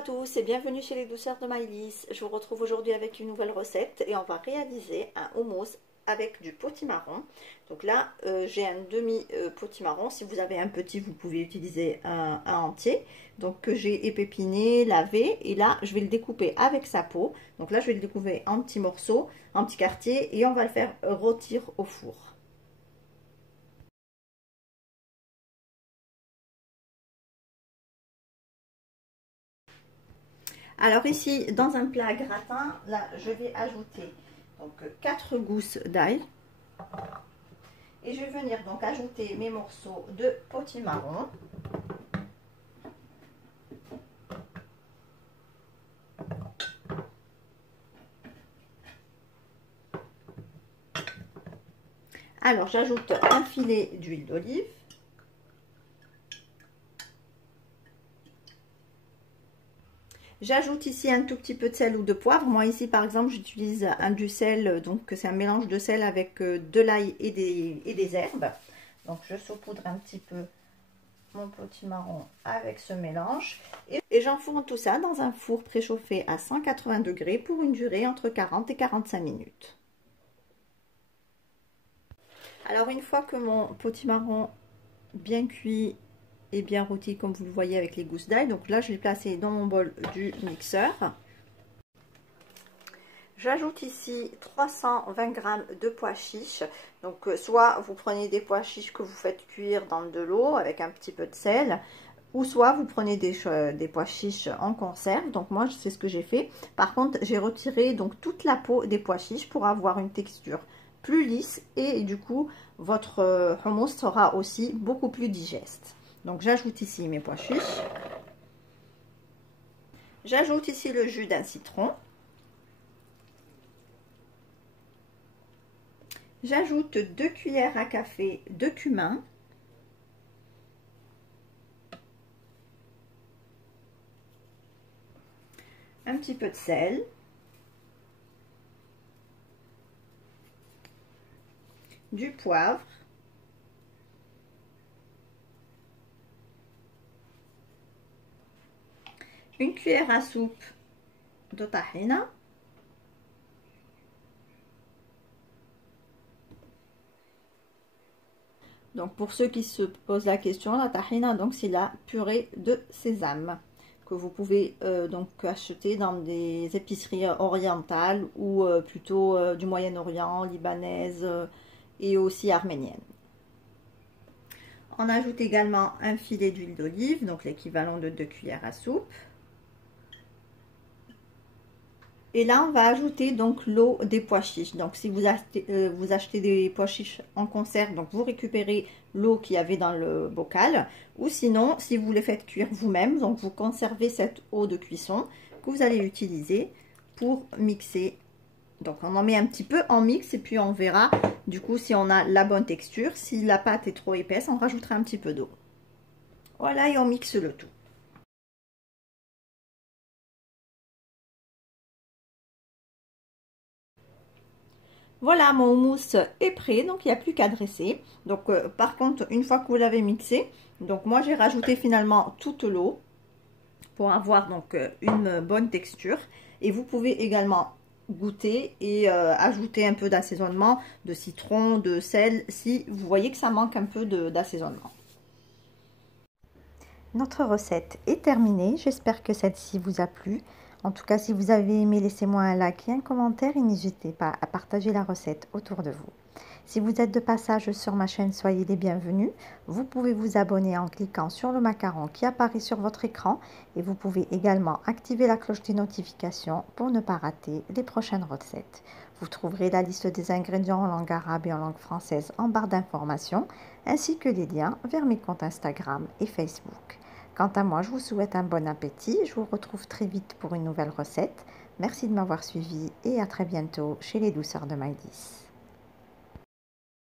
à tous et bienvenue chez les douceurs de Maïlis. Je vous retrouve aujourd'hui avec une nouvelle recette et on va réaliser un hummus avec du potimarron. Donc là j'ai un demi potimarron. Si vous avez un petit, vous pouvez utiliser un entier. Donc que j'ai épépiné, lavé, et là je vais le découper avec sa peau. Donc là je vais le découper en petits morceaux, en petits quartiers, et on va le faire rôtir au four. Alors ici, dans un plat gratin, là, je vais ajouter donc 4 gousses d'ail. Et je vais venir donc ajouter mes morceaux de potimarron. Alors, j'ajoute un filet d'huile d'olive. J'ajoute ici un tout petit peu de sel ou de poivre. Moi ici par exemple j'utilise du sel, donc c'est un mélange de sel avec de l'ail et des herbes. Donc je saupoudre un petit peu mon potimarron avec ce mélange. Et j'enfourne tout ça dans un four préchauffé à 180 degrés pour une durée entre 40 et 45 minutes. Alors une fois que mon potimarron bien cuit et bien rôti comme vous le voyez avec les gousses d'ail, donc là je l'ai placé dans mon bol du mixeur. J'ajoute ici 320 g de pois chiches. Donc soit vous prenez des pois chiches que vous faites cuire dans de l'eau avec un petit peu de sel, ou soit vous prenez des pois chiches en conserve. Donc moi c'est ce que j'ai fait. Par contre j'ai retiré donc toute la peau des pois chiches pour avoir une texture plus lisse, et du coup votre hummus sera aussi beaucoup plus digeste. Donc j'ajoute ici mes pois chiches. J'ajoute ici le jus d'un citron. J'ajoute 2 cuillères à café de cumin. Un petit peu de sel. Du poivre. Une cuillère à soupe de tahina. Donc pour ceux qui se posent la question, la tahina, donc c'est la purée de sésame que vous pouvez donc acheter dans des épiceries orientales ou plutôt du Moyen-Orient, libanaise et aussi arménienne. On ajoute également un filet d'huile d'olive, donc l'équivalent de 2 cuillères à soupe. Et là, on va ajouter donc l'eau des pois chiches. Donc, si vous achetez des pois chiches en conserve, donc vous récupérez l'eau qu'il y avait dans le bocal. Ou sinon, si vous les faites cuire vous-même, donc vous conservez cette eau de cuisson que vous allez utiliser pour mixer. Donc, on en met un petit peu en mix et puis on verra du coup si on a la bonne texture. Si la pâte est trop épaisse, on rajoutera un petit peu d'eau. Voilà, et on mixe le tout. Voilà, mon houmous est prêt, donc il n'y a plus qu'à dresser. Donc par contre, une fois que vous l'avez mixé, donc moi j'ai rajouté finalement toute l'eau pour avoir donc une bonne texture. Et vous pouvez également goûter et ajouter un peu d'assaisonnement, de citron, de sel, si vous voyez que ça manque un peu d'assaisonnement. Notre recette est terminée, j'espère que celle-ci vous a plu. En tout cas, si vous avez aimé, laissez-moi un like et un commentaire et n'hésitez pas à partager la recette autour de vous. Si vous êtes de passage sur ma chaîne, soyez les bienvenus. Vous pouvez vous abonner en cliquant sur le macaron qui apparaît sur votre écran et vous pouvez également activer la cloche des notifications pour ne pas rater les prochaines recettes. Vous trouverez la liste des ingrédients en langue arabe et en langue française en barre d'informations, ainsi que les liens vers mes comptes Instagram et Facebook. Quant à moi, je vous souhaite un bon appétit. Je vous retrouve très vite pour une nouvelle recette. Merci de m'avoir suivi et à très bientôt chez les douceurs de Maïlis.